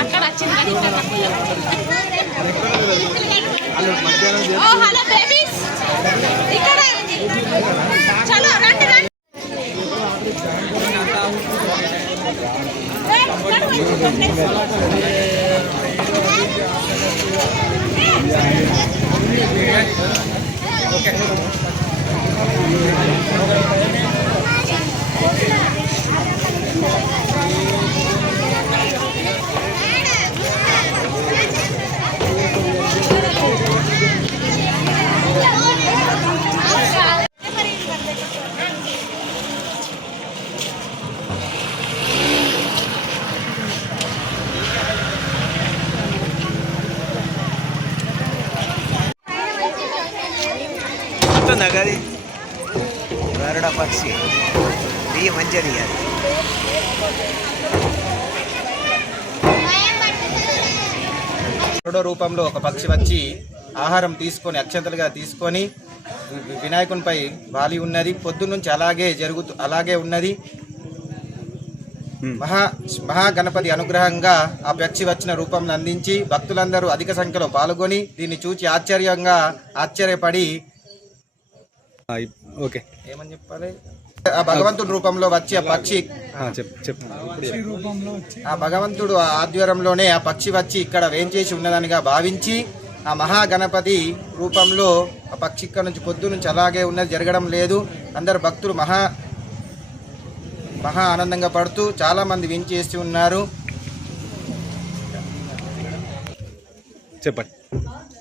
అక్కడ వచ్చింది hello babies ఇక్కడ చలో రండి రండి नगरी गरुड़ पक्षी ये मंजरी है గరుడ రూపంలో ఒక పక్షి వచ్చి ఆహారం తీసుకొని అక్షంతలుగా తీసుకొని వినాయకునిపై వాలి ఉన్నది. పొద్దున్నుంచి అలాగే ఉన్నది. మహాగణపతి అనుగ్రహంగా ఆ పక్షి వచ్చిన రూపంను అందించి భక్తులందరూ అధిక సంఖ్యలో పాల్గొని దీన్ని చూచి ఆశ్చర్యపడి ఓకే ఏమని చెప్పాలి, ఆ భగవంతుడి రూపంలో వచ్చి ఆ పక్షి ఆ భగవంతుడు ఆధ్వర్యంలోనే ఆ పక్షి వచ్చి ఇక్కడ వేంచేసి ఉన్నదానిగా భావించి ఆ మహాగణపతి రూపంలో ఆ పక్షి ఇక్కడ నుంచి పొద్దు నుంచి అలాగే ఉన్నది, జరగడం లేదు. అందరు భక్తులు మహా ఆనందంగా పడుతూ చాలా మంది వేంచేసి ఉన్నారు. చెప్పండి.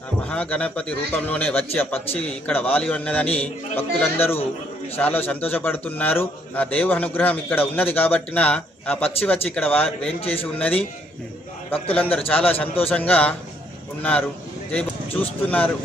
ఆ మహాగణపతి రూపంలోనే వచ్చి ఆ పక్షి ఇక్కడ వాలి ఉన్నదని భక్తులందరూ చాలా సంతోషపడుతున్నారు. ఆ దేవ అనుగ్రహం ఇక్కడ ఉన్నది కాబట్టిన ఆ పక్షి వచ్చి ఇక్కడ వేంచేసి ఉన్నది. భక్తులందరూ చాలా సంతోషంగా ఉన్నారు, చూస్తున్నారు.